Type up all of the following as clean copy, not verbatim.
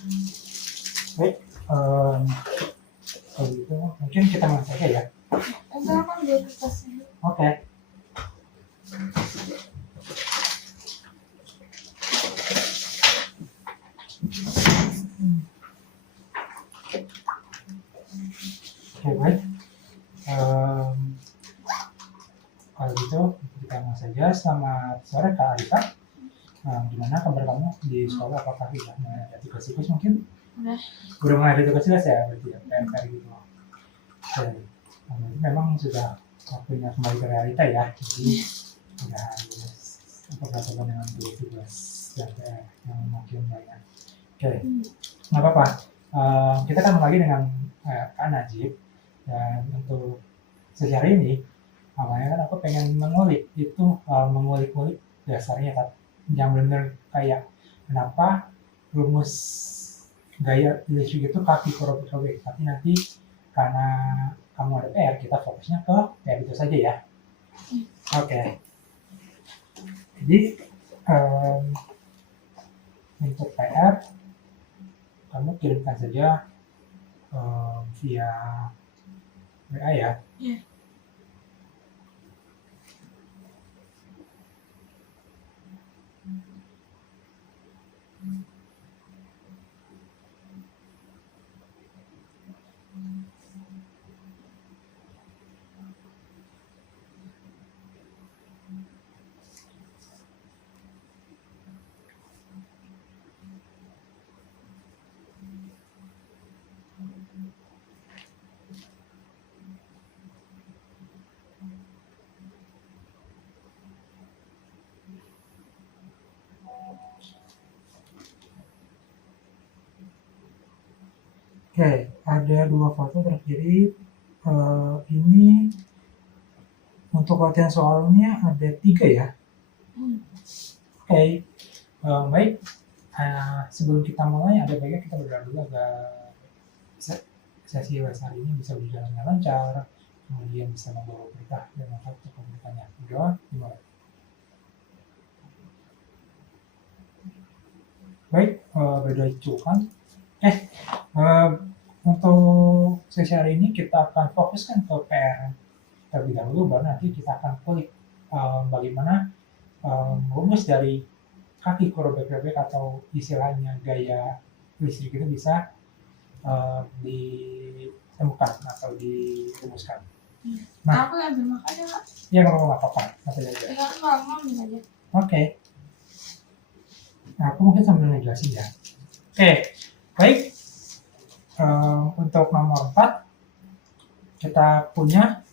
Baik, kalau gitu mungkin kita mulai saja ya. Enggak, kan dia kertasnya. Oke. Oke, baik. Kalau gitu kita mulai saja. Selamat sore Kak Arika. Gimana kabar kamu di sekolah? Apakah sudah mulai ada tugas-tugas mungkin? Udah mulai ada tugas-tugas ya, berarti ya, PR gitu. Oke. Memang sudah waktunya kembali ke realita ya, jadi udah harus berhadapan dengan tugas dan PR yang makin banyak. Oke, nggak apa-apa. Kita kan lagi dengan Kak Najib, dan untuk secara ini awalnya kan aku pengen mengulik dasarnya kan, yang benar kayak kenapa rumus gaya listrik itu kaki korobek, tapi nanti karena kamu ada PR, kita fokusnya ke PR itu saja ya. Oke. Jadi untuk PR kamu kirimkan saja via WA ya. Iya. Oke, ada dua foto terkirim. Ini untuk latihan soalnya ada 3 ya. Oke, baik. Sebelum kita mulai, ada baiknya kita berdoa dulu agar sesi les hari ini bisa berjalan dengan lancar, kemudian bisa membawa berkah dan manfaat untuk komunitasnya. Berdoa dimulai. Baik, berdoa cukupan. Untuk sesi hari ini kita akan fokuskan ke PR terlebih dahulu, baru nanti kita akan kulik bagaimana rumus dari kaki korobek-korobek atau istilahnya gaya listrik itu bisa ditemukan atau dirumuskan. Nah, aku yang bermak aja Kak. Ya nggak apa-apa, nanti aja. Ya kan mama aja. Oke. Nah, aku mungkin sambil ngejelasin ya. Oke, baik. Untuk nomor 4 kita punya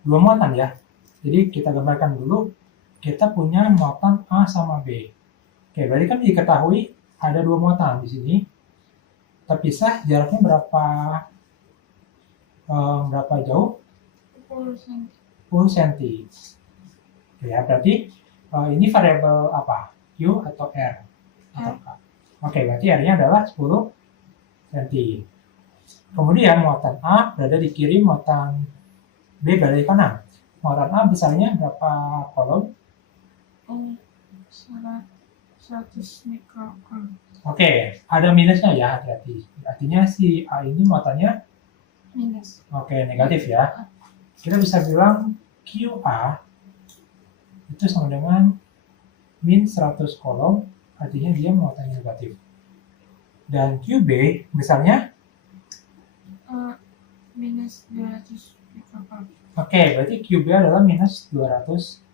2 muatan ya. Jadi kita gambarkan dulu, kita punya muatan A sama B. Oke, berarti kan diketahui ada 2 muatan di sini. Terpisah jaraknya berapa jauh? 10 cm. 10 cm. Oke, ya, berarti ini variabel apa? Q atau R? Atau K? Oke, berarti R-nya adalah 10 cm. Kemudian muatan A berada di kiri, muatan B berada di kanan. Muatan A besarnya berapa kolom? 100 mikrokolom. Oke, ada minusnya ya, hati-hati. Artinya si A ini muatannya minus. Oke, negatif ya. Kita bisa bilang QA itu sama dengan min 100 kolom, artinya dia muatannya negatif. Dan QB besarnya? Minus 200 mikrokolom. Oke, berarti QB adalah minus 200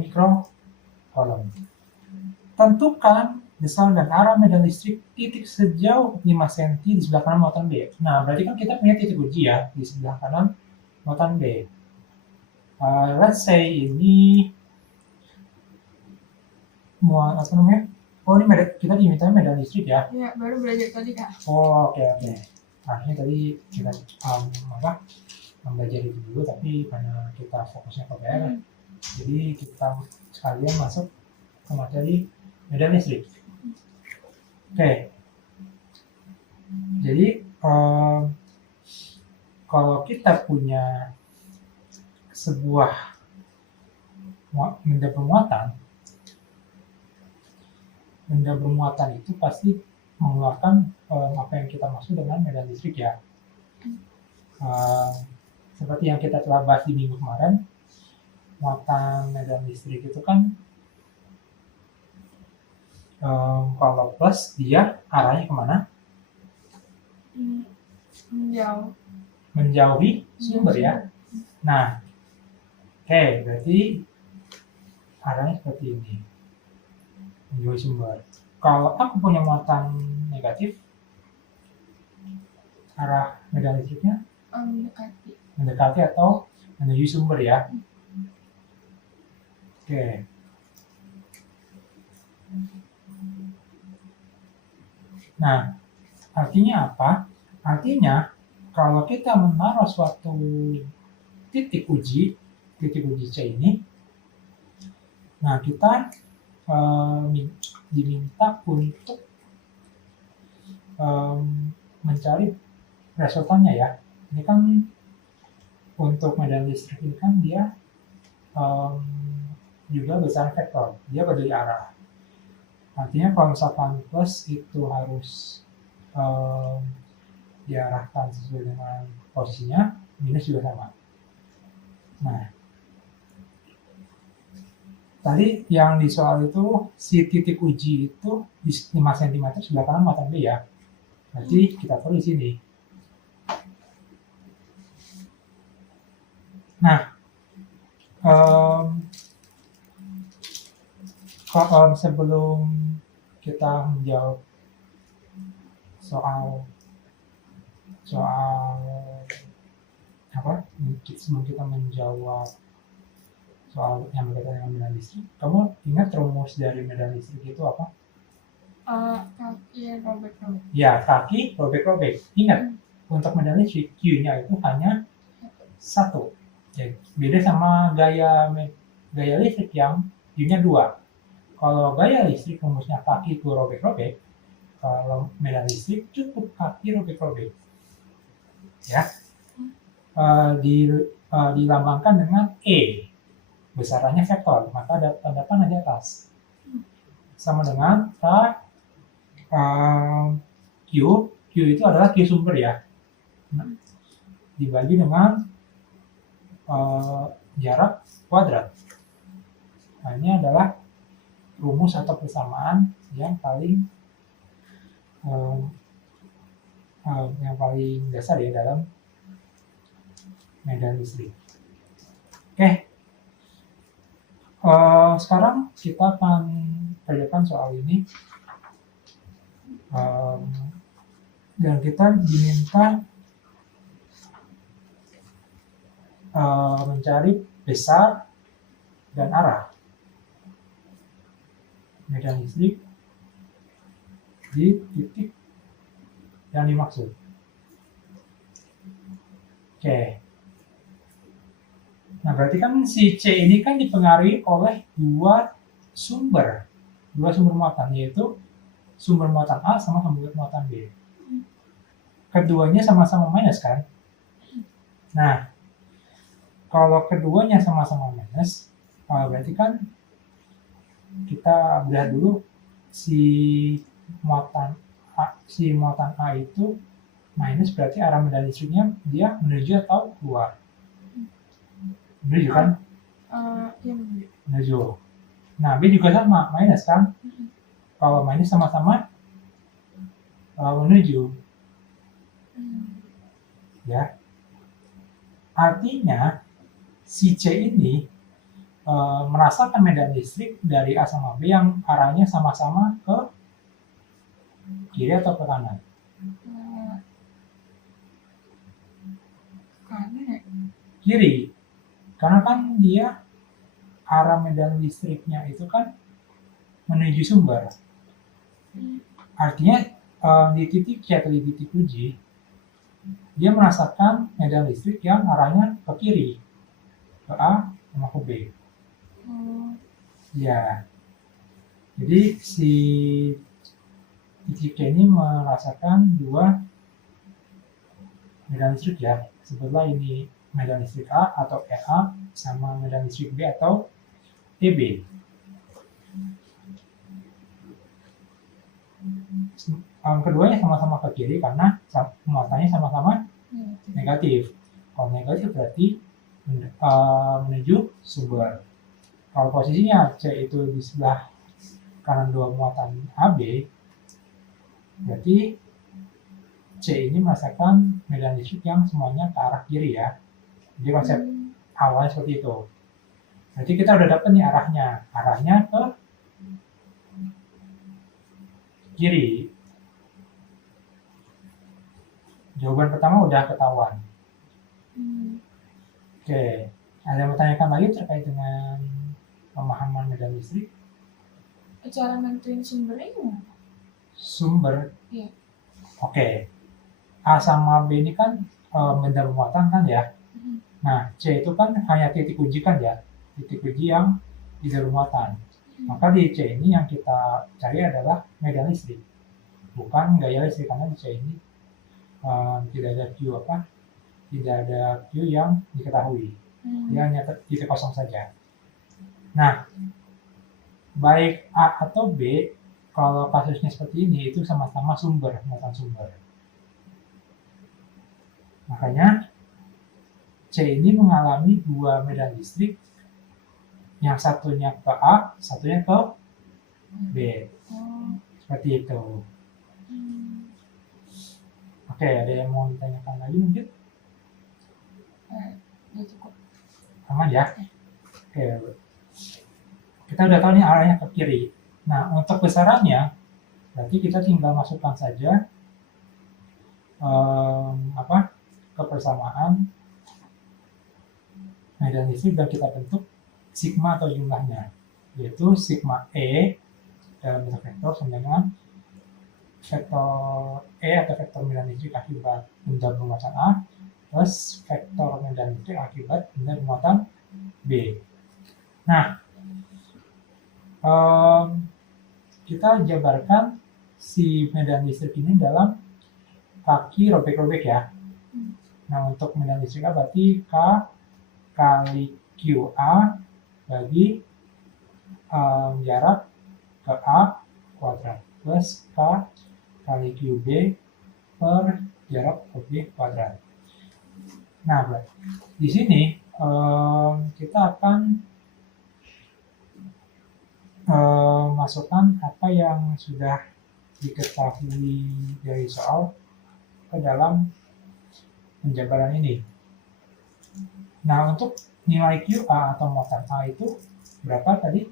mikrokolom. Tentukan besar dan arah medan listrik titik sejauh 5 cm di sebelah kanan muatan B. Nah, berarti kan kita punya titik uji ya di sebelah kanan muatan B. Let's say ini muat apa namanya? Oh, ini kita diminta medan listrik ya? Iya, baru belajar tadi Kak. Oh, oke. Akhirnya tadi kita belajar itu dulu, tapi karena kita fokusnya ke PR, jadi kita sekalian masuk ke materi medan listrik. Oke. Jadi kalau kita punya sebuah benda pemuatan, benda bermuatan itu pasti mengeluarkan apa yang kita maksud dengan medan listrik ya. Seperti yang kita telah bahas di minggu kemarin, muatan medan listrik itu kan kalau plus dia arahnya kemana? Menjauh. Menjauhi sumber ya. Nah, oke, berarti arahnya seperti ini, menjauhi sumber. Kalau aku punya muatan negatif, arah medan listriknya mendekati atau menuju sumber ya. Oke. Nah, artinya apa? Artinya kalau kita menaruh suatu titik uji C ini, nah kita diminta untuk mencari resultannya ya. Ini kan untuk medan listrik ini kan dia juga besar vektor, dia berdiri arah. Artinya kalau misalkan plus itu harus diarahkan sesuai dengan posisinya, minus juga sama. Nah, tadi yang di soal itu si titik uji itu di 5 cm sebelah kanan muatan B ya. Berarti kita taruh di sini. Nah, sebelum kita menjawab soal apa? Sebelum kita menjawab soal yang berkaitan dengan medan listrik, kamu ingat rumus dari medan listrik itu apa? Kaki robek-robek. Ya, kaki robek-robek. Ingat, untuk medan listrik Q-nya itu hanya 1. Ya, beda sama gaya listrik yang Q-nya 2. Kalau gaya listrik rumusnya kaki itu robek-robek, kalau medan listrik cukup kaki robek-robek. Ya, dilambangkan dengan E, besarannya vektor, maka ada tanda panah di atas. Sama dengan Q itu adalah Q sumber ya. Nah, dibagi dengan jarak kuadrat. Nah, ini adalah rumus atau persamaan yang paling dasar ya dalam medan listrik. Oke. Sekarang kita akan kerjakan soal ini. Dan kita diminta mencari besar dan arah medan listrik di titik yang dimaksud. Oke. Nah, berarti kan si C ini kan dipengaruhi oleh dua sumber muatan, yaitu sumber muatan A sama sumber muatan B. Keduanya sama-sama minus kan? Nah, kalau keduanya sama-sama minus, berarti kan kita lihat dulu si muatan A itu minus, berarti arah medan listriknya dia menuju atau keluar? Menuju kan? Iya menuju. Menuju. Nah, B juga sama, minus kan? Kalau minus sama-sama menuju. Ya. Artinya si C ini merasakan medan listrik dari A sama B yang arahnya sama-sama ke kiri atau ke kanan? Kanan. Kiri. Karena kan dia arah medan listriknya itu kan menuju sumber. Artinya di titik C atau di titik uji, dia merasakan medan listrik yang arahnya ke kiri, ke A sama ke B. Ya, jadi si titik C ini merasakan dua medan listrik ya. Sebutlah ini medan listrik A atau EA sama medan listrik B atau EB. keduanya sama-sama ke kiri karena muatannya sama-sama negatif. Kalau negatif berarti menuju sumber. Kalau posisinya C itu di sebelah kanan dua muatan AB, berarti C ini merasakan medan listrik yang semuanya ke arah kiri ya. Jadi konsep awalnya seperti itu. Berarti kita udah dapet nih arahnya. Arahnya ke kiri. Jawaban pertama udah ketahuan. Oke, ada yang bertanyakan lagi terkait dengan pemahaman medan listrik? Cara nentuin sumbernya gimana? Sumber? Iya. Oke, A sama B ini kan benda bermuatan kan ya. Nah, C itu kan hanya titik uji kan ya, titik uji yang tidak bermuatan. Maka di C ini yang kita cari adalah medan listrik, bukan gaya listrik, karena di C ini tidak ada Q tidak ada Q yang diketahui. Dia hanya titik kosong saja. Nah, baik A atau B, kalau kasusnya seperti ini itu sama-sama sumber, muatan sumber. Makanya C ini mengalami dua medan listrik, yang satunya ke A, satunya ke B. Seperti itu. Oke, ada yang mau ditanyakan lagi mungkin? Ya cukup. Aman ya? Oke. Kita udah tahu nih arahnya ke kiri. Nah, untuk besarannya, berarti kita tinggal masukkan saja kebersamaan medan listrik dan kita bentuk sigma atau jumlahnya, yaitu sigma E dalam bentuk vektor sama dengan vektor E atau vektor medan listrik akibat benda bermuatan A plus vektor medan listrik akibat benda bermuatan B. Nah, kita jabarkan si medan listrik ini dalam kaki robek-robek ya. Nah, untuk medan listrik A berarti K kali QA bagi jarak ke A kuadrat plus K kali QB per jarak ke B kuadrat. Nah, di sini kita akan masukkan apa yang sudah diketahui dari soal ke dalam penjabaran ini. Nah, untuk nilai QA atau muatan A itu berapa tadi?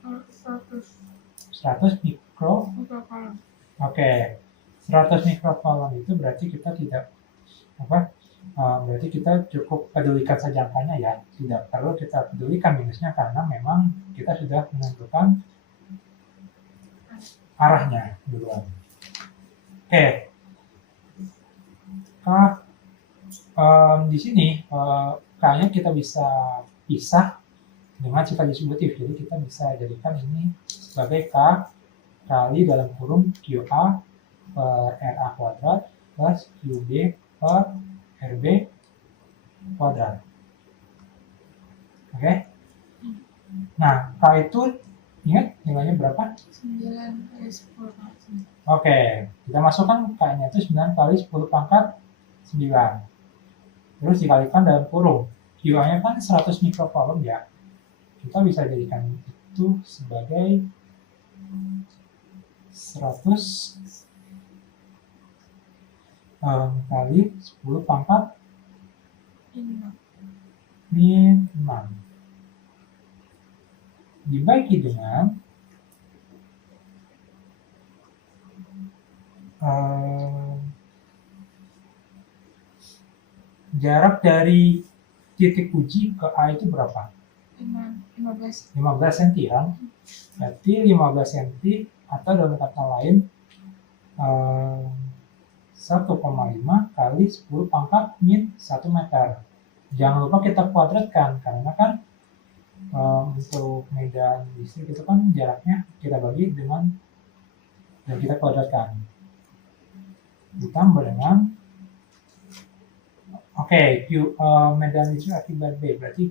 100 mikrocoulomb. Oke, 100 mikrocoulomb itu berarti kita tidak berarti kita cukup pedulikan saja angkanya ya, tidak perlu kita pedulikan minusnya karena memang kita sudah menentukan arahnya duluan. Oke, di sini K-nya kita bisa pisah dengan sifat distributif, jadi kita bisa jadikan ini sebagai K kali dalam kurung QA per RA kuadrat plus QB per RB kuadrat. Oke. Nah, K itu ingat nilainya berapa? 9 kali 10 pangkat 9. Oke, kita masukkan K-nya itu 9 kali 10 pangkat 9. Terus dikalikan dalam kurung. QA-nya kan 100 mikrocoulomb ya. Kita bisa jadikan itu sebagai 100 kali 10 pangkat min 6 dibagi dengan jarak dari titik uji ke A itu berapa? 15 cm kan? Berarti 15 cm atau dalam kata lain 1,5 kali 10 pangkat min 1 meter. Jangan lupa kita kuadratkan karena kan untuk medan listrik itu kan jaraknya kita bagi dengan dan kita kuadratkan. Ditambah dengan medan listrik akibat B berarti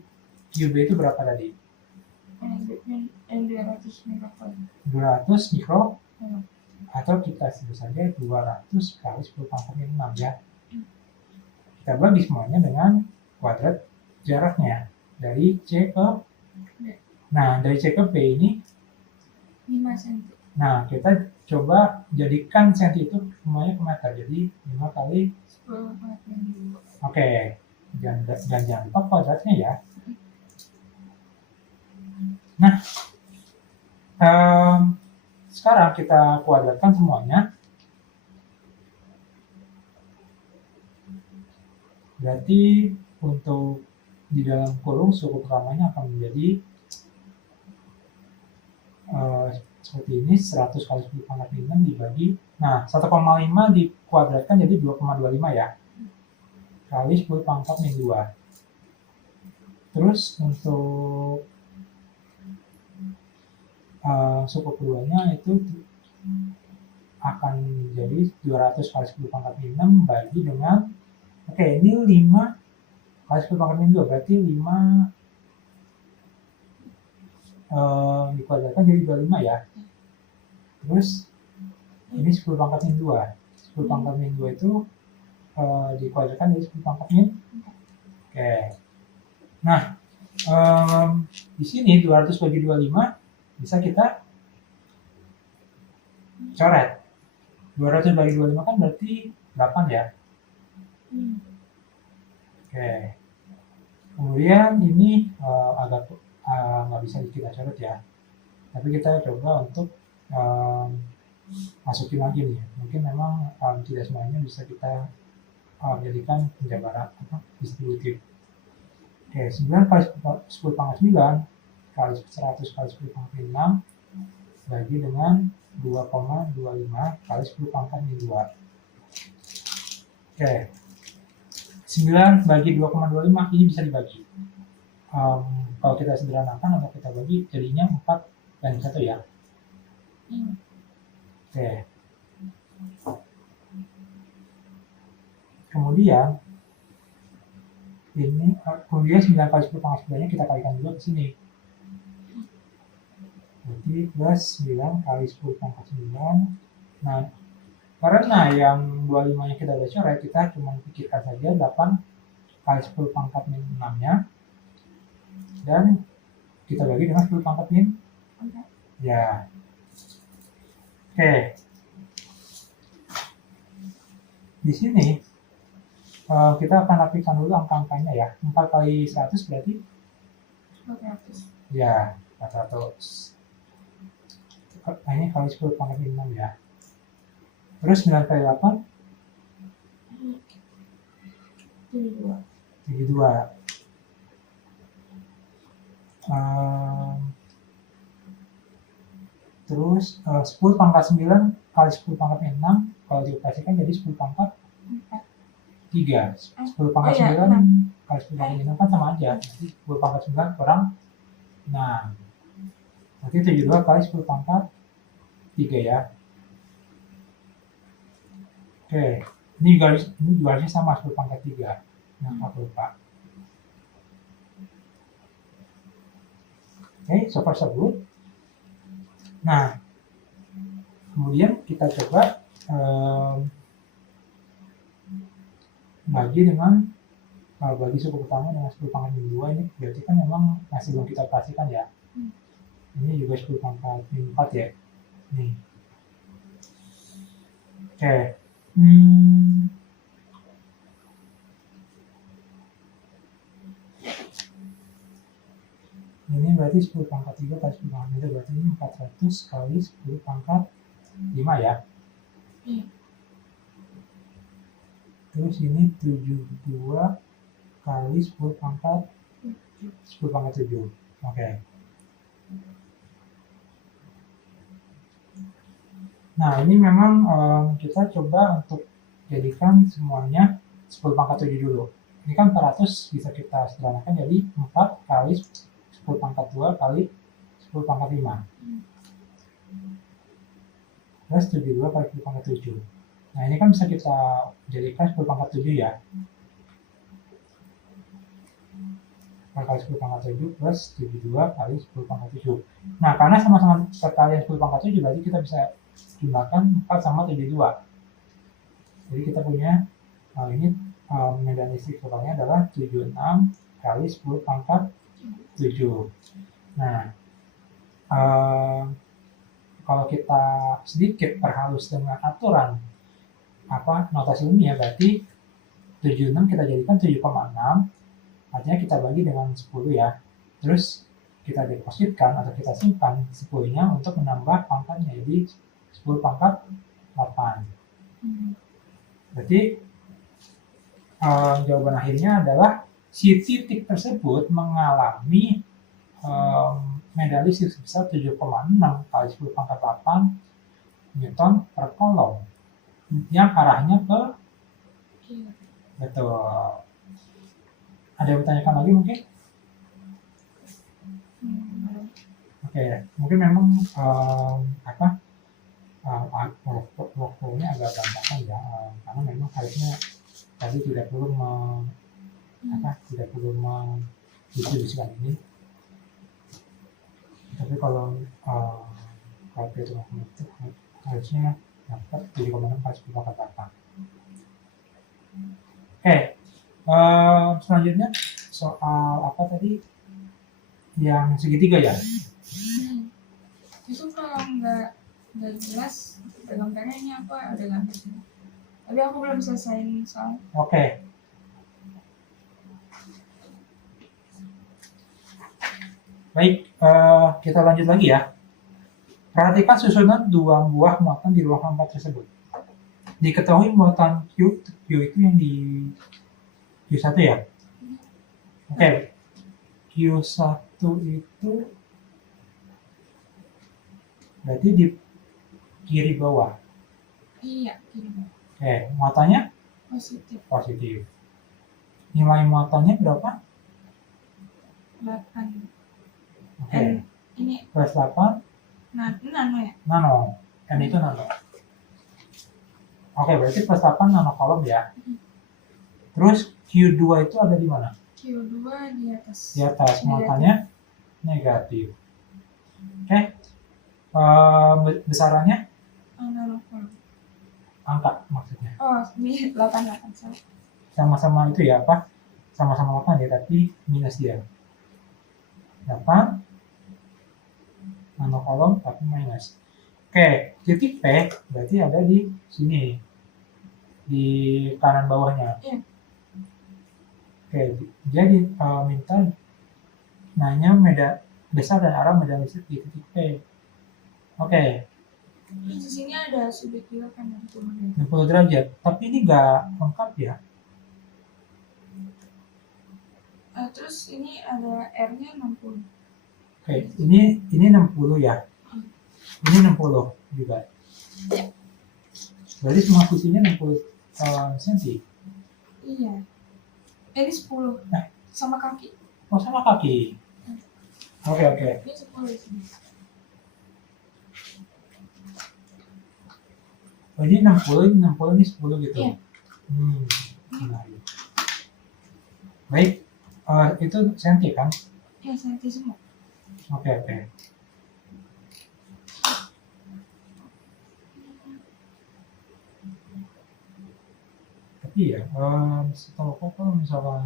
QB itu berapa tadi? 200 mikrocoulomb. 200 mikrocoulomb. Atau kita sebut saja 200 kali 10 pangkat min 6 ya. Kita bagi semuanya dengan kuadrat jaraknya dari C ke Nah, dari C ke P ini 5 cm. Nah, kita coba jadikan senti itu semuanya ke meter. Jadi 5 kali 10 pangkat min 2. Oke. Dan jangan lupa kuadratnya ya. Nah, sekarang kita kuadratkan semuanya. Berarti untuk di dalam kurung suku pertamanya akan menjadi seperti ini, 100 kali 10 pangkat min 6 dibagi. Nah, 1,5 dikuadratkan jadi 2,25 ya. Kali 10 pangkat min 2. Terus untuk suku keduanya itu akan menjadi 200 kali 10 pangkat min 6 bagi dengan ini 5 kali 10 pangkat min 2 berarti 5 dikuadratkan jadi 25 ya. Terus ini 10 pangkat min 2. 10 pangkat min 2 itu dikuadratkan jadi 10 pangkat min. Oke. Nah, di sini 200 bagi 25 bisa kita coret. 200 bagi 25 kan berarti 8 ya. Oke. Kemudian ini agak nggak bisa kita coret ya. Tapi kita coba untuk masukin lagi nih. Mungkin memang tidak semuanya bisa kita jadikan penjabaran distributif. Oke, 9 kali 10 pangkat 9 kali 100 kali 10 pangkat min 6 bagi dengan 2,25 kali 10 pangkat min 2. Oke. 9 bagi 2,25 ini bisa dibagi. Kalau kita sederhanakan atau kita bagi jadinya 4 banding 1 ya. Oke. Kemudian ini 9 kali 10 pangkat 9 nya kita kalikan juga ke sini. Jadi plus 9 kali 10 pangkat 9. Nah, karena yang 25 nya kita udah coret, kita cuma pikirkan saja 8 kali 10 pangkat min 6 nya. Dan kita bagi dengan 10 pangkat min. Ya. Oke. Di sini kita akan aplikasikan dulu angka-angkanya ya. 4 kali 100 berarti 400. Ya, 400. Ini kali 10 pangkat min 6 ya. Terus 9 kali 8 72. Terus 10 pangkat 9 kali 10 pangkat min 6 kalau dioperasikan jadi 10 pangkat 3. 10 pangkat 9 kali 10 pangkat min 6 kan sama aja. Jadi 10 pangkat 9 kurang 6. Berarti 72 kali 10 pangkat 3 ya. Oke, ini garisnya sama 10 pangkat 3. Nah, aku lupa. Oke, so far so good. Nah, kemudian kita coba bagi dengan bagi suku pertama dengan 10 pangkat min 2 ini berarti kan memang masih belum kita operasikan ya. Ini juga 10 pangkat min 4 ya. Nih. Oke. Ini berarti 10 pangkat 3 kali 10 pangkat 3 berarti ini 400 kali 10 pangkat 5 ya. Terus ini 72 kali 10 pangkat 7. Oke. Nah, ini memang kita coba untuk jadikan semuanya 10 pangkat 7 dulu. Ini kan 400 bisa kita sederhanakan jadi 4 kali 10 pangkat 2 kali 10 pangkat 5. Plus 72 kali 10 pangkat 7. Nah, ini kan bisa kita jadikan 10 pangkat 7 ya. 4 kali 10 pangkat 7 plus 72 kali 10 pangkat 7. Nah, karena sama-sama sekalian 10 pangkat 7 berarti kita bisa jumlahkan 4 sama 72. Jadi kita punya ini medan listrik totalnya adalah 76 kali 10 pangkat 7. Nah, kalau kita sedikit perhalus dengan aturan notasi ilmiah, berarti 76 kita jadikan 7,6, artinya kita bagi dengan 10 ya. Terus kita depositkan atau kita simpan 10-nya untuk menambah pangkatnya, jadi 10 pangkat 8. Berarti jawaban akhirnya adalah si titik tersebut mengalami medan listrik sebesar 7,6 kali 10 pangkat 8 Newton per kolom yang arahnya ke betul. Ada yang bertanyakan lagi mungkin? Oke, mungkin memang workflow-nya agak gampang ya, karena memang harusnya tadi tidak perlu mendistribusikan ini. Tapi kalau perhitungan itu harusnya dapat 7,6 kali 10 pangkat 8. Oke, selanjutnya soal apa tadi yang segitiga ya? Itu kalau nggak jelas gambarnya ini apa ada gambarnya. Tapi aku belum selesaiin soal. Oke. Baik, kita lanjut lagi ya. Perhatikan susunan dua buah muatan di ruang hampa tersebut. Diketahui muatan Q itu yang di Q1 ya? Oke. Q1 itu berarti di kiri bawah. Iya, kiri bawah. Oke, muatannya? Positif. Nilai muatannya berapa? 8. Oke. Ini plus 8? Nano ya? Nano. N itu nano. Oke, berarti plus 8 nano kolom ya. Terus Q2 itu ada di mana? Q2 di atas. Di atas, muatannya negatif. Oke. Besarannya? Nano kolom. Angka maksudnya. Oh, ini 8. Sama-sama itu ya, sama-sama 8 ya, tapi minus dia. 8 nano kolom tapi minus. Oke, titik P berarti ada di sini, di kanan bawahnya. Iya. Oke, jadi minta nanya besar dan arah medan listrik di titik P. Oke. Di sini ada sudut juga kan 60 derajat, tapi ini nggak lengkap ya. Terus ini ada R-nya 60. Oke, ini 60 ya. Ini 60 juga. Iya. Berarti semua sisinya 60 cm. Iya. Ini 10. Sama kaki. Oh, sama kaki. Oke. Ini 10 di sini. Oh, ini 60, ini 10 gitu. Iya. Menarik. Baik, itu senti kan? Ya, senti semua. Oke. Tapi ya, setahu aku kalau misalkan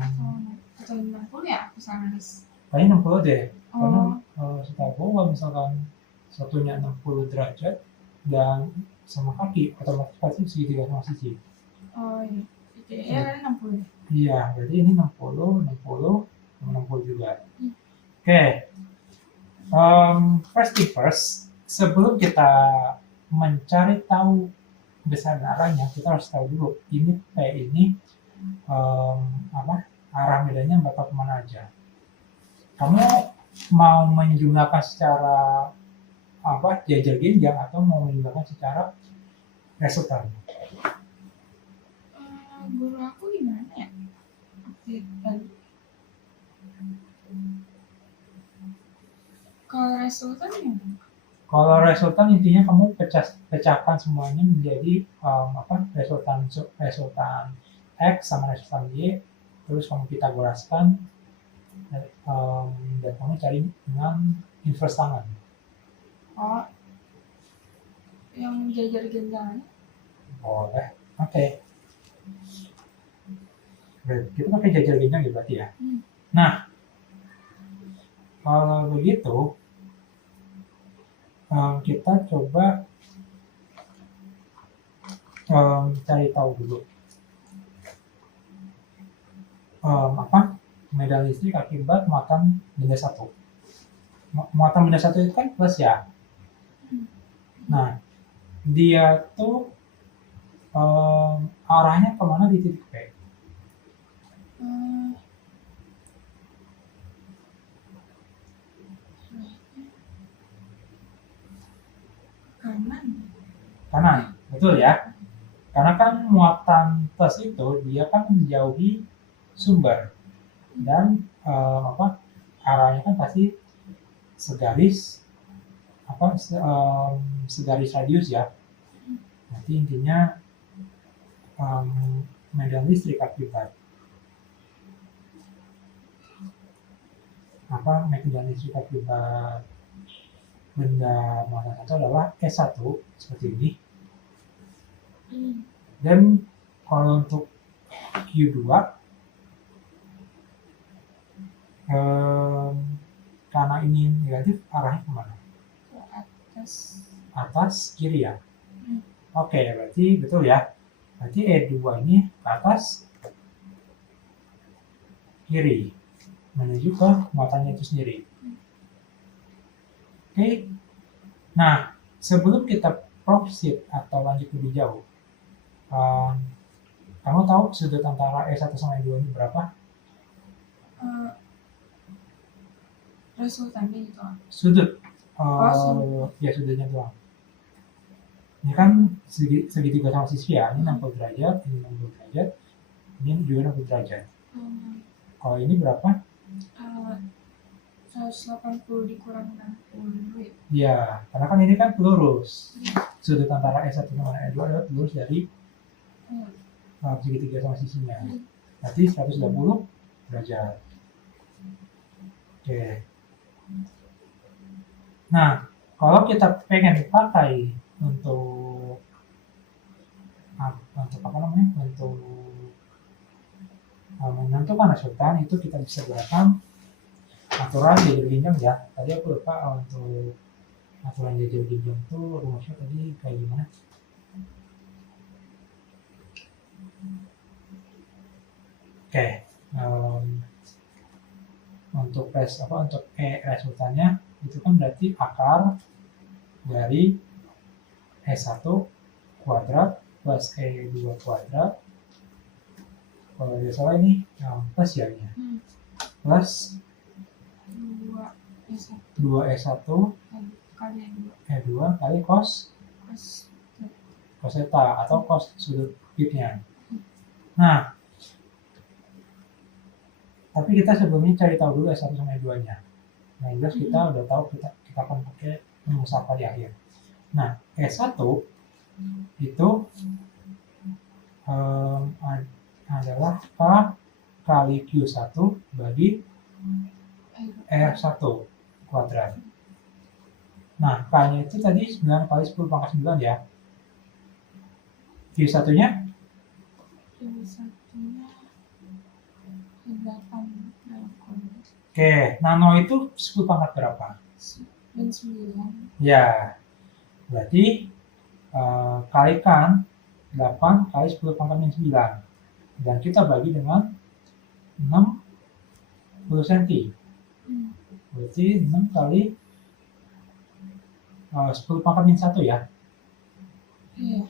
Atau 60 ya, aku salah nulis. kayaknya 60 deh. Karena setahu aku kalau misalkan satunya 60 derajat dan sama kaki, otomatis pasti segitiga sama sisi. Oh iya. Ya kan 60 deh. Iya, berarti ini 60 juga. Oke. First thing first, sebelum kita mencari tahu besar dan arahnya, kita harus tahu dulu ini P ini arah medannya bakal kemana aja. Kamu mau menjumlahkan secara jajar genjang atau mau menjumlahkan secara resultan? Guru aku gimana ya? Kalau resultan gimana? Kalau resultan intinya kamu pecahkan semuanya menjadi resultan X sama resultan Y, terus kamu pitagoraskan dan kamu cari dengan inverse tangan. Oh, Yang jajar genjangnya. Boleh. Oke. Berarti kita pakai jajar genjang ya berarti ya. Nah, kalau begitu kita coba cari tahu dulu apa medan listrik akibat muatan benda satu. Muatan benda satu itu kan plus ya. Nah, dia tuh arahnya kemana di titik P? Kanan, betul ya? Karena kan muatan plus itu dia kan menjauhi sumber dan arahnya kan pasti segaris segaris radius ya. Nanti intinya medan listrik akibat medan listrik akibat benda muatan satu adalah S1 seperti ini. Dan kalau untuk Q2 karena ini negatif, arahnya kemana? Ke atas kiri ya. Oke, berarti betul ya. Berarti E2 ini ke atas kiri menuju ke muatannya itu sendiri. Oke. Nah, sebelum kita proceed atau lanjut lebih jauh, kamu tahu sudut antara E1 sama E2 ini berapa? Resultannya itu. Sudut. Ya sudutnya doang. Ini kan segitiga sama sisi ya. Ini 60 derajat, ini 60 derajat, ini juga 60 derajat. Kalau ini berapa? 180 dikurang 60 ya? Ya, karena kan ini kan lurus. Sudut antara E1 sama E2 adalah lurus dari segitiga sama sisinya. Berarti 120 derajat. Oke. Nah, kalau kita pengen pakai untuk menentukan resultan, itu kita bisa gunakan aturan jajar genjang ya. Tadi aku lupa untuk aturan jajar genjang itu rumusnya tadi kayak gimana? Oke. Untuk resultannya itu kan berarti akar dari E1 kuadrat plus E2 kuadrat. Kalau tidak salah ini plus ya ini. Plus 2E1 E2 kali cos theta atau cos sudut pitnya. Nah, tapi kita sebelumnya cari tahu dulu S1 sama E2-nya. Nah, jelas kita udah tahu kita akan pakai rumus apa di akhir. Nah, S1 itu adalah K kali Q1 bagi R1 kuadrat. Nah, K-nya itu tadi 9 kali 10 pangkat 9 ya. Q1-nya? Q1-nya 8. Oke, nano itu 10 pangkat berapa? 9. Ya, berarti kalikan 8 kali 10 pangkat min 9. Dan kita bagi dengan 60 cm. Berarti 6 kali 10 pangkat min 1 ya? Iya.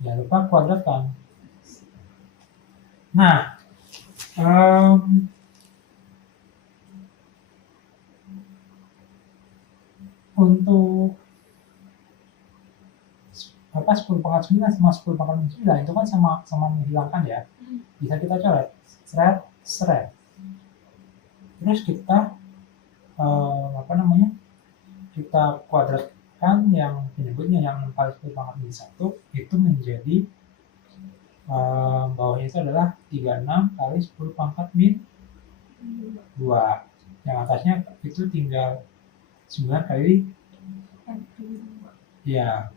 Jangan lupa kuadratkan. Nah, untuk 10 pangkat 9 sama 10 pangkat min 9 itu kan sama menghilangkan ya. Bisa kita coret seret. Terus kita kita kuadratkan yang penyebutnya yang 6 kali 10 pangkat min 1 itu menjadi bawahnya itu adalah 36 kali 10 pangkat min 2. Yang atasnya itu tinggal 9 kali ya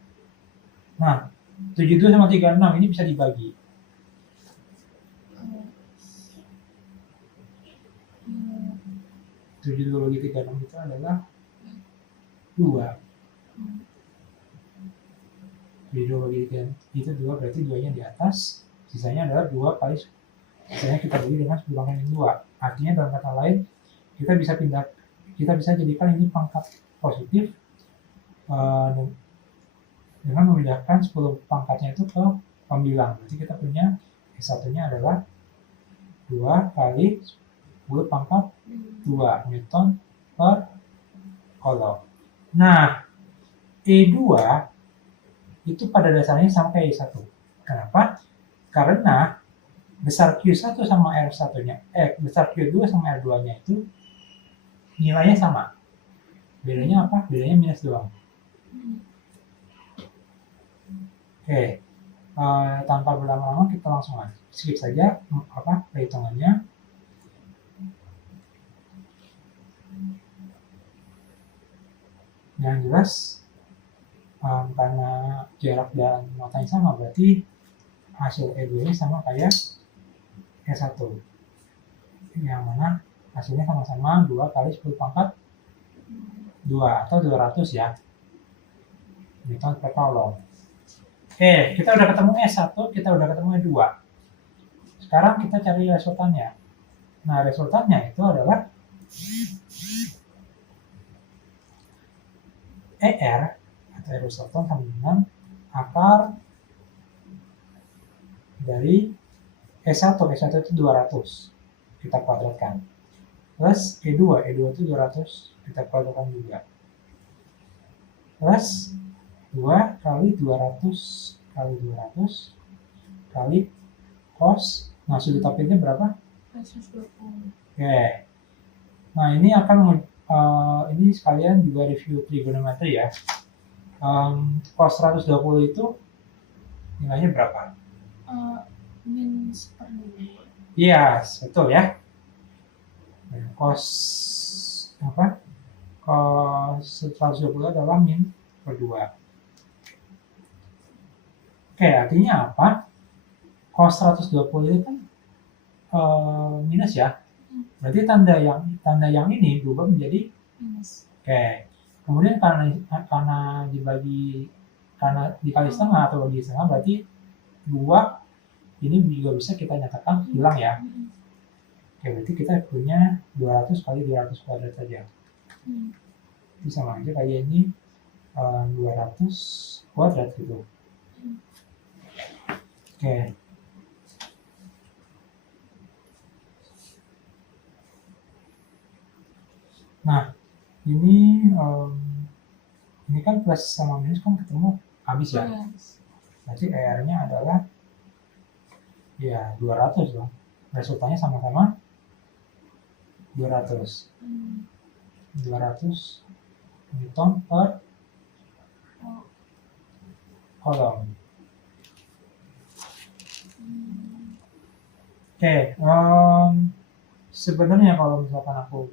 Nah, 72 sama 36 ini bisa dibagi. Hmm. 72 bagi 36 itu adalah 2. 72 bagi 3 itu 2, berarti 2-nya di atas. Sisanya adalah 2 kali, sisanya kita bagi dengan 10 pangkat 2. Artinya dalam kata lain, kita bisa jadikan ini pangkat positif dengan memindahkan 10 pangkatnya itu ke pembilang. Berarti kita punya S1-nya adalah 2 kali 10 pangkat 2 Newton per Coulomb. Nah, E2 itu pada dasarnya sama kayak E1. Kenapa? Karena besar Q1 sama R1-nya, besar Q2 sama R2-nya itu nilainya sama. Bedanya apa? Bedanya minus doang. Oke, tanpa berlama-lama kita langsung skip saja perhitungannya. Yang jelas karena jarak dan muatannya sama, berarti hasil E2 nya sama kayak E1, yang mana hasilnya sama-sama 2 kali 10 pangkat 2 atau 200 ya Newton per Coulomb. Oke, kita udah ketemu E1, kita udah ketemu E2. Sekarang kita cari resultannya. Nah, resultannya itu adalah ER atau E resultan sama dengan akar dari E1 itu 200, kita kuadratkan. Plus E2 itu 200, kita kuadratkan juga. Plus 2 kali 200 kali 200 kali cos. Nah, sudut tapirnya berapa? 120. Oke. Nah, ini akan ini sekalian juga review trigonometri ya. Cos 120 itu nilainya berapa? Min seperempat. Yes, betul ya. Cos apa? Cos 120 adalah min per 2. Oke, artinya apa? Cos 120 itu kan minus ya. Berarti tanda yang ini berubah menjadi Minus. Oke. Kemudian karena dikali setengah atau bagi setengah, berarti 2 ini juga bisa kita nyatakan hilang ya. Oke, berarti kita punya 200 kali 200 kuadrat saja. Itu sama aja kayak ini 200 kuadrat gitu. Oke. Nah, ini kan plus sama minus kan ketemu habis ya. Berarti ER-nya adalah ya 200 dong. Resultannya sama-sama 200. 200 Newton per Coulomb. Oke, sebenarnya kalau misalkan aku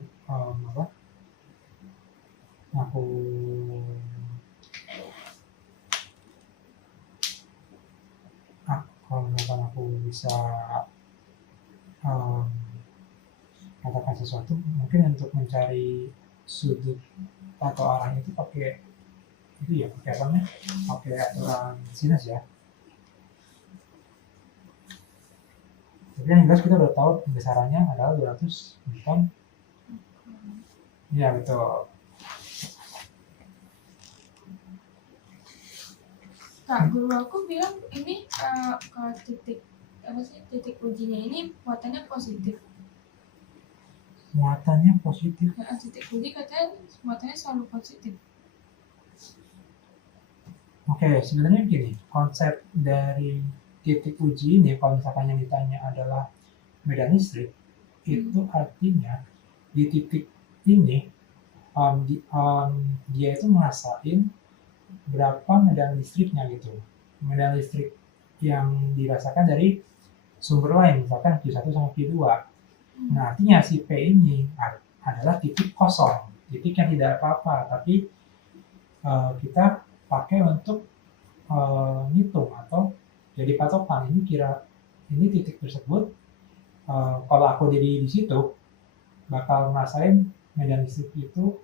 bisa katakan sesuatu, mungkin untuk mencari sudut atau arahnya itu pakai aturan sinus ya. Tapi yang jelas kita udah tahu besarannya adalah 200 Newton. Ya, betul. Kak, guru aku bilang ini ke titik ujinya ini muatannya positif. Muatannya positif. Titik uji katanya muatannya selalu positif. Oke, sebenarnya gini, konsep dari titik uji ini, kalau misalkan yang ditanya adalah medan listrik, itu artinya di titik ini dia itu ngerasain berapa medan listriknya gitu. Medan listrik yang dirasakan dari sumber lain, misalkan Q1 sama Q2. Nah, artinya si P ini adalah titik kosong, titik yang tidak apa-apa, tapi kita pakai untuk ngitung atau jadi patokan ini titik tersebut kalau aku diri di situ bakal ngerasain medan listrik itu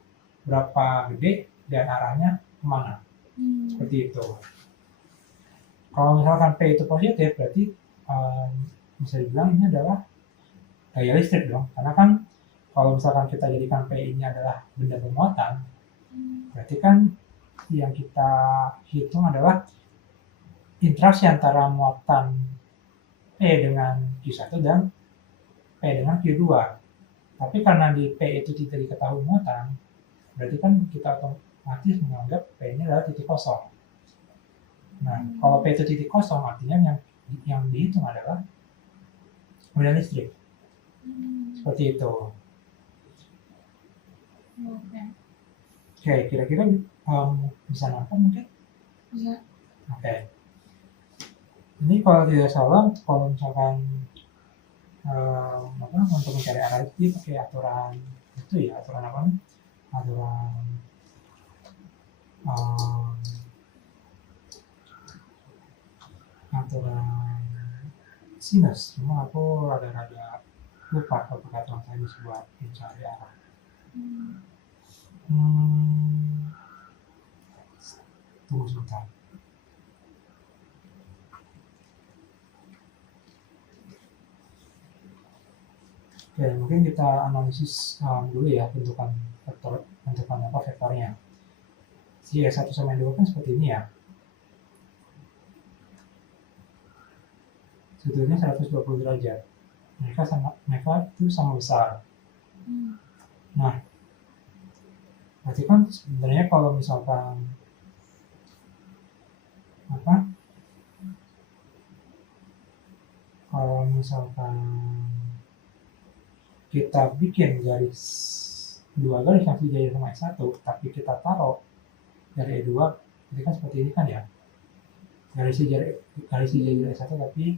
berapa gede dan arahnya kemana, seperti itu. Kalau misalkan P itu positif berarti bisa dibilang ini adalah daya listrik dong, karena kan kalau misalkan kita jadikan P ini adalah benda bermuatan, berarti kan yang kita hitung adalah interaksi antara muatan P dengan Q1 dan P dengan Q2. Tapi karena di P itu tidak diketahui muatan, berarti kan kita otomatis menganggap P ini adalah titik kosong. Nah, kalau P itu titik kosong, artinya yang dihitung adalah medan listrik. Seperti itu. Oke, kira-kira bisa nangkep mungkin? Bisa. Oke. Ini kalau tidak salah, kalau misalkan untuk mencari arah itu pakai aturan itu ya, aturan apa nih? Aturan sinus. Cuma aku rada-rada lupa kalau pakai aturan sinus buat mencari arah. Tunggu sebentar. Oke, mungkin kita analisis dulu ya bentukan vektornya. Si E1 sama E2 kan seperti ini ya. Sudutnya 120 derajat. Mereka itu sama besar. Nah, berarti kan sebenarnya kalau misalkan kita bikin dua garis yang sejajar sama E1, tapi kita taruh dari E2, jadi kan seperti ini kan ya, garis sejajar E1 tapi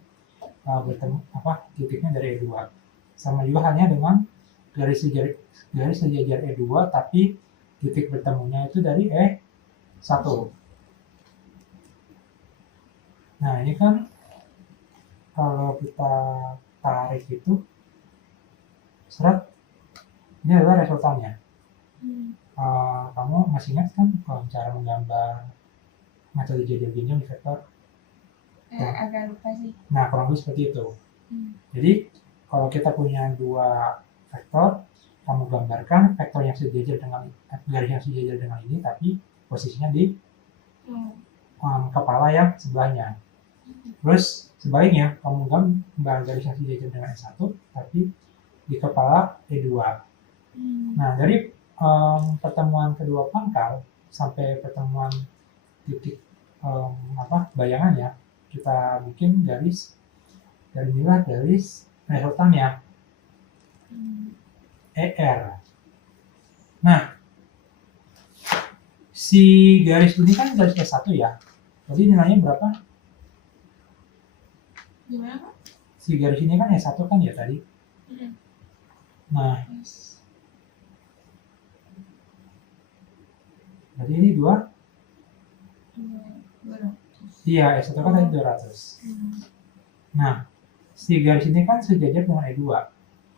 bertemu titiknya dari E2. Sama juga halnya dengan garis sejajar E2 tapi titik bertemunya itu dari E1. Nah, ini kan kalau kita tarik itu seret, ini adalah resultannya. Kamu masih ingat kan cara menggambar metode jadian di vektor? Agak lupa sih. Nah, kurang lebih seperti itu. Jadi kalau kita punya dua vektor, kamu gambarkan vektor yang sejajar dengan garis yang sejajar dengan ini, tapi posisinya di kepala yang sebelahnya. Terus sebaliknya kamu gambar garis yang sejajar dengan E1, tapi di kepala E2. Nah, dari pertemuan kedua pangkal sampai pertemuan titik bayangannya, kita bikin garis, dan inilah garis resultannya ER. Nah, si garis ini kan garis E1 ya, jadi nilainya berapa? Gimana? Si garis ini kan E1 kan ya tadi. Nah, berarti ini 200. Iya, E1 kan tadi 200. Nah, si garis ini kan sejajar dengan E2.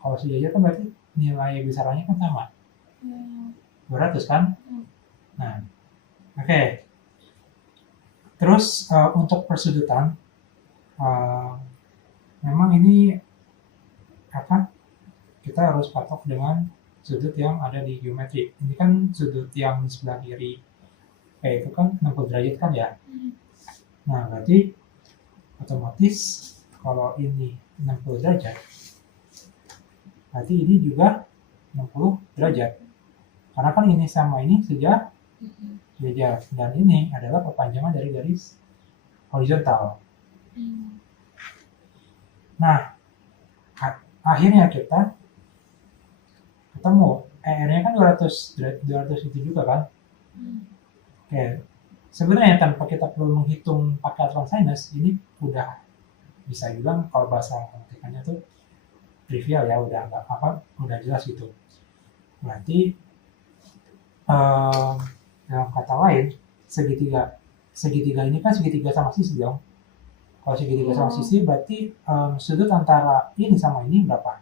Kalau sejajar kan berarti nilai besarannya kan sama. 200 kan? Nah, oke. Terus untuk persudutan, memang ini kita harus patok dengan sudut yang ada di geometri. Ini kan sudut yang di sebelah kiri P itu kan 60 derajat kan ya. Nah, berarti otomatis kalau ini 60 derajat, berarti ini juga 60 derajat. Karena kan ini sama ini sejajar, dan ini adalah perpanjangan dari garis horizontal. Nah, akhirnya kita ketemu ER-nya kan 200 itu juga kan. Oke, sebenarnya tanpa kita perlu menghitung pakai aturan sinus, ini udah bisa bilang kalau bahasa matematikanya tuh trivial ya, udah jelas gitu. Berarti dalam kata lain, segitiga segitiga ini kan segitiga sama sisi dong. Kalau segitiga sama sisi berarti sudut antara ini sama ini berapa?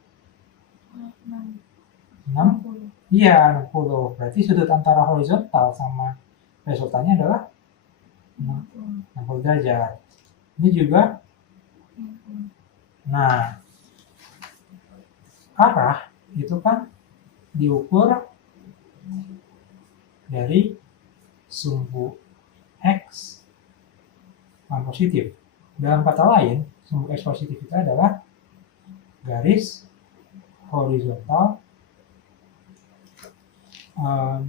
6? Iya, 60. Berarti sudut antara horizontal sama resultannya adalah 60 derajat. Ini juga. Nah, arah itu kan diukur dari sumbu X yang positif. Dalam kata lain, sumbu X positif itu adalah garis horizontal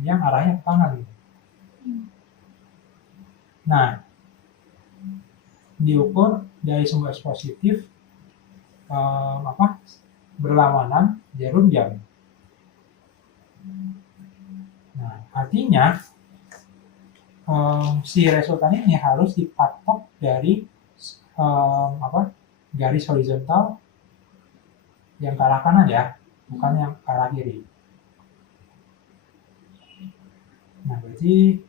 yang arahnya ke kanan. Nah, diukur dari sumbu X positif berlawanan jarum jam. Nah, artinya si resultan ini harus dipatok dari garis horizontal yang ke arah kanan ya, bukan yang ke arah kiri. Nah, berarti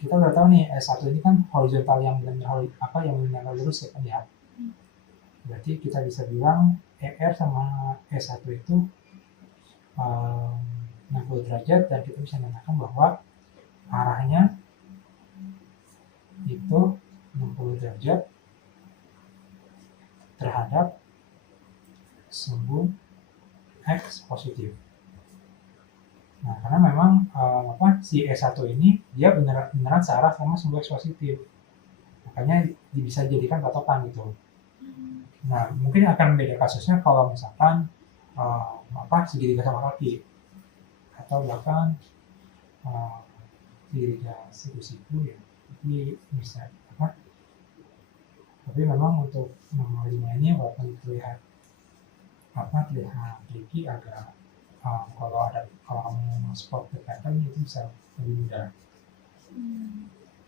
kita udah tahu nih S1 ini kan horizontal yang benar-benar lurus ya kan ya. Berarti kita bisa bilang ER sama S1 itu 60 derajat, dan kita bisa mengatakan bahwa arahnya itu 60 derajat terhadap sumbu X positif. Nah, karena memang si S1 ini dia beneran searah sama sumbu X positif. Makanya bisa jadikan patokan gitu. Nah, mungkin akan beda kasusnya kalau misalkan segitiga sama kaki, atau bahkan segitiga siku-siku ya. Jadi bisa tapi memang untuk nomor 5 ini walaupun terlihat tricky, agak kalau kamu spot the pattern itu bisa lebih mudah.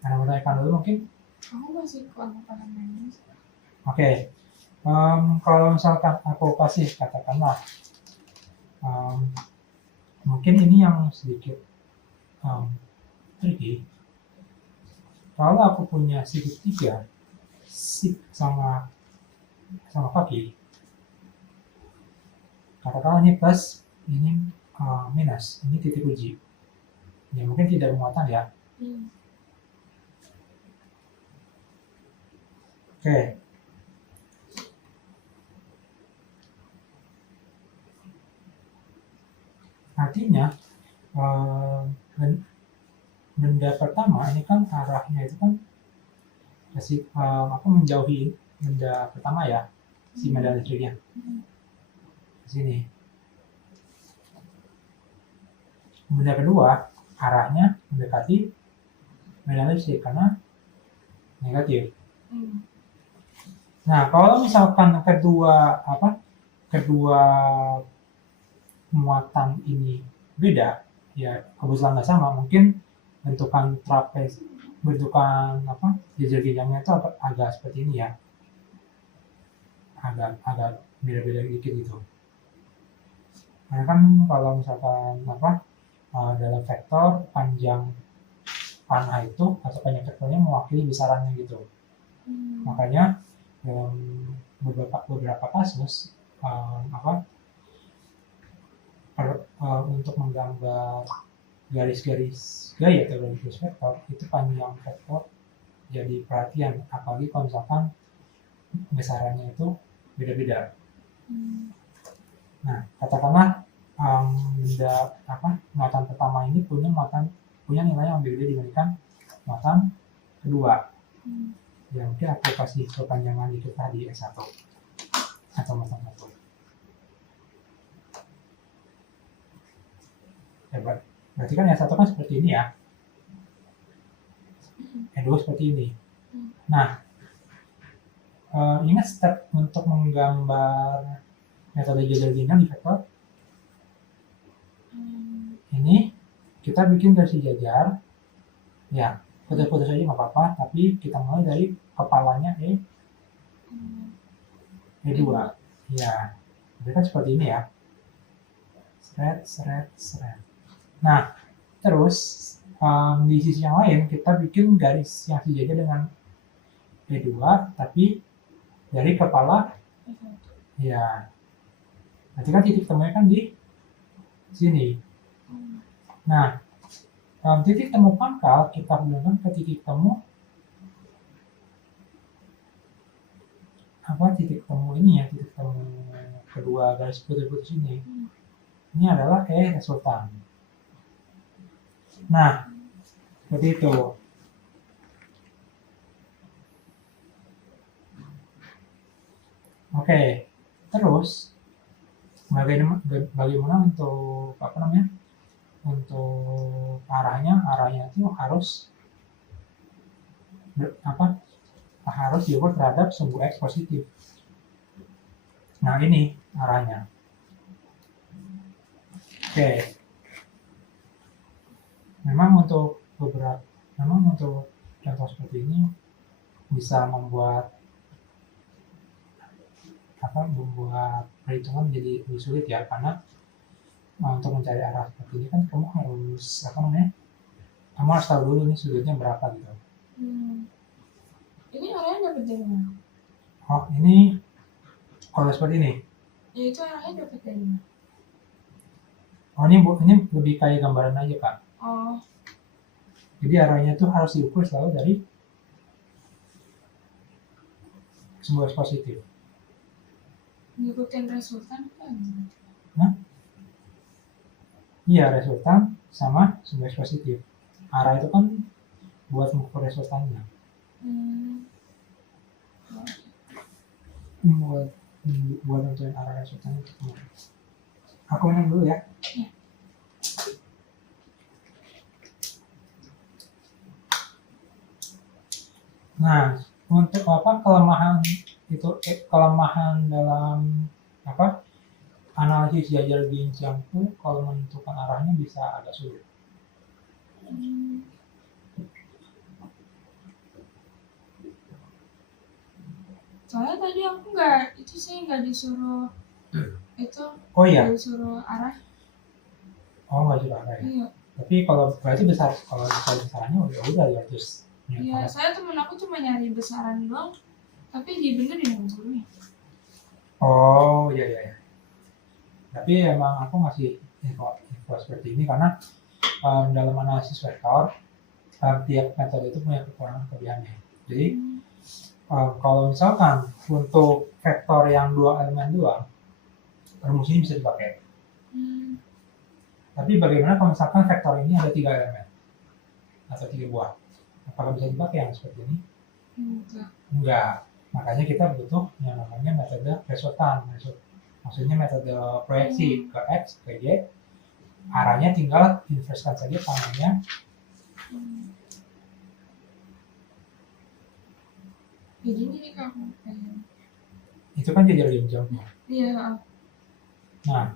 Ada mau tanyakan dulu mungkin? Aku masih kurang paham ini. Oke. Kalau misalkan aku kasih katakanlah mungkin ini yang sedikit tricky. Kalau aku punya segitiga sik sama kaki, katakanlah ini plus, ini minus, ini titik uji. Ya mungkin tidak bermuatan ya. Oke. Artinya benda pertama ini kan arahnya itu kan menjauhi benda pertama ya, si medan listriknya di sini. Benda kedua arahnya mendekati medan listrik karena negatif. Nah, kalau misalkan kedua muatan ini beda, ya kebetulan nggak sama, mungkin bentukan trapez, bentukan jejak jenjangnya itu agak seperti ini ya, agak beda-beda dikit gitu. Karena kan kalau misalkan dalam vektor panjang panah itu atau panjang vektornya mewakili besarannya gitu. Makanya dalam beberapa kasus untuk menggambar garis-garis gaya atau garis vektor itu panjang vektor jadi perhatian, apalagi kalau misalkan besarannya itu beda-beda. Nah, katakanlah benda muatan pertama ini punya nilai yang berbeda dibandingkan muatan kedua. Ya mungkin aku kasih kepanjangan dikit tadi S1 atau muatan 1. Hebat. Berarti kan S1 kan seperti ini ya. S2 seperti ini. Nah, ingat step untuk menggambar metode jejak jenjang di vektor. Ini kita bikin garis sejajar. Ya, putus-putus aja nggak apa-apa, tapi kita mulai dari kepalanya E2. Ya, jadi kan seperti ini ya. Seret. Nah, terus di sisi yang lain kita bikin garis yang sejajar dengan E2, tapi dari kepala, ya, nanti kan titik temunya kan di sini. Nah, titik temu pangkal kita hubungkan ke titik temu titik temu ini ya, titik temu kedua garis putus-putus ini. Ini adalah resultan. Nah, seperti itu. Oke, terus bagaimana untuk untuk arahnya itu harus harus diukur terhadap sumbu X positif. Nah, ini arahnya. Oke. Memang untuk contoh seperti ini bisa membuat perhitungan jadi lebih sulit ya, karena untuk mencari arah seperti ini kan kamu harus kamu harus tahu dulu nih sudutnya berapa gitu. Ini arahnya dapat dari mana? Oh, ini kalau seperti ini. Ya, itu arahnya dapat dari mana? Oh, ini lebih kayak gambaran aja, Kak. Oh. Jadi arahnya tuh harus diukur selalu dari sumbu X positif. Ngikutin resultan kan? Iya, resultan sama sumbu X positif. Arah itu kan buat mengukur resultannya. Buat nentuin arah resultan itu. Aku minum dulu ya. Nah, untuk kelemahan dalam analisis jajar bincang itu kalau menentukan arahnya bisa agak sulit. Soalnya tadi aku nggak disuruh itu. Oh iya. Nggak disuruh arah. Oh, nggak disuruh arah ya. Iya. Tapi kalau berarti kalau besarannya udah ya terus. Iya, saya temen aku cuma nyari besaran doang, tapi dibenerin sama gurunya. Oh iya. Tapi emang aku masih info seperti ini karena dalam analisis vektor tiap metode itu punya kekurangan kelebihannya. Jadi kalau misalkan untuk vektor yang 2 elemen doang, rumus ini bisa dipakai. Tapi bagaimana kalau misalkan vektor ini ada 3 elemen atau 3 buah? Apakah bisa dipakai yang seperti ini? Enggak. Makanya kita butuh yang namanya metode resultan. Maksudnya metode proyeksi ke X, ke Y. Arahnya tinggal inverskan saja tangannya. Jadi ini kamu. Itu kan jajar bincangnya. Iya. Nah,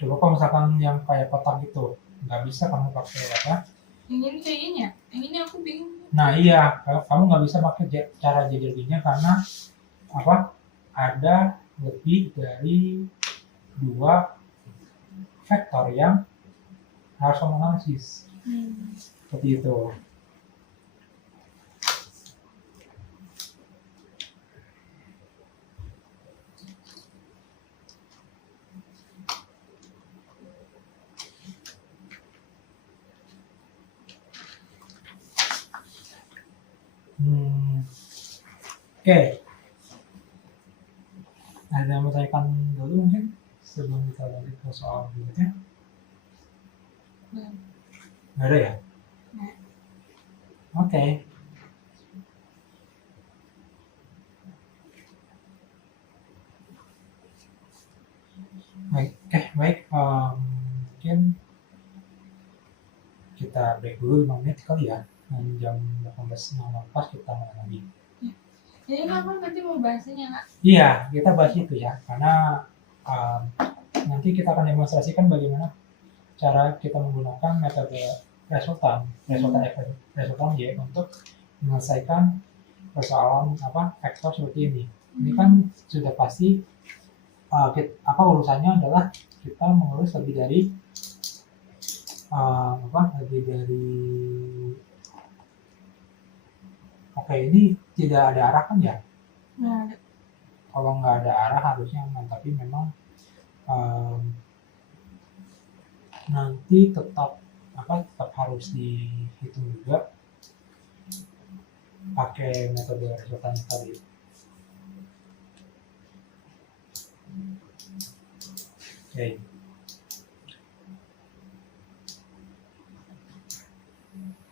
coba kalau misalkan yang kayak kotak gitu, nggak bisa kamu pakai apa? Yang ini kayaknya, yang ini aku bingung. Nah iya, kamu nggak bisa pakai cara jajar bincang karena ada lebih dari 2 vektor yang harus kamu analisis. Seperti itu. Oke. Ada yang mau tanyakan dulu mungkin sebelum kita lanjut ke soal berikutnya? Nggak ada ya? Oke. Baik. Mungkin kita break dulu 5 menit kali ya. Jam 18.00 kita mulai lagi. Jadi kapan nanti mau bahasnya, Kak? Iya, kita bahas itu ya, karena nanti kita akan demonstrasikan bagaimana cara kita menggunakan metode resultan Y untuk menyelesaikan persoalan vektor seperti ini. Ini kan sudah pasti urusannya adalah kita mengurus lebih dari lebih dari oke ini tidak ada arah kan ya? Nah, ada. Kalau nggak ada arah harusnya aman, tapi memang nanti tetap harus dihitung juga pakai metode resultan tadi. Oke.